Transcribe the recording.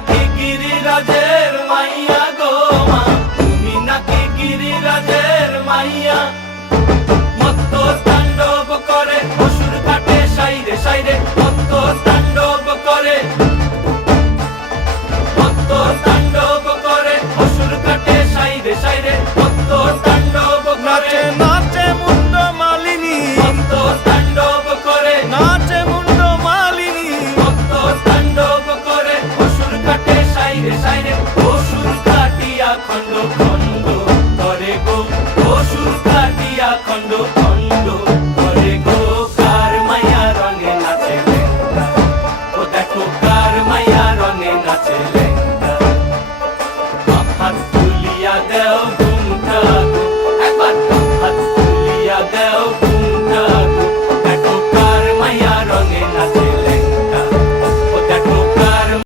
নাকি গিরিরাজের মাইয়া গো মা, তুমি নাকি গিরিরাজের মাইয়া। মত্ত তাণ্ডব করে অসুর কাটে সাইরে সাইরে।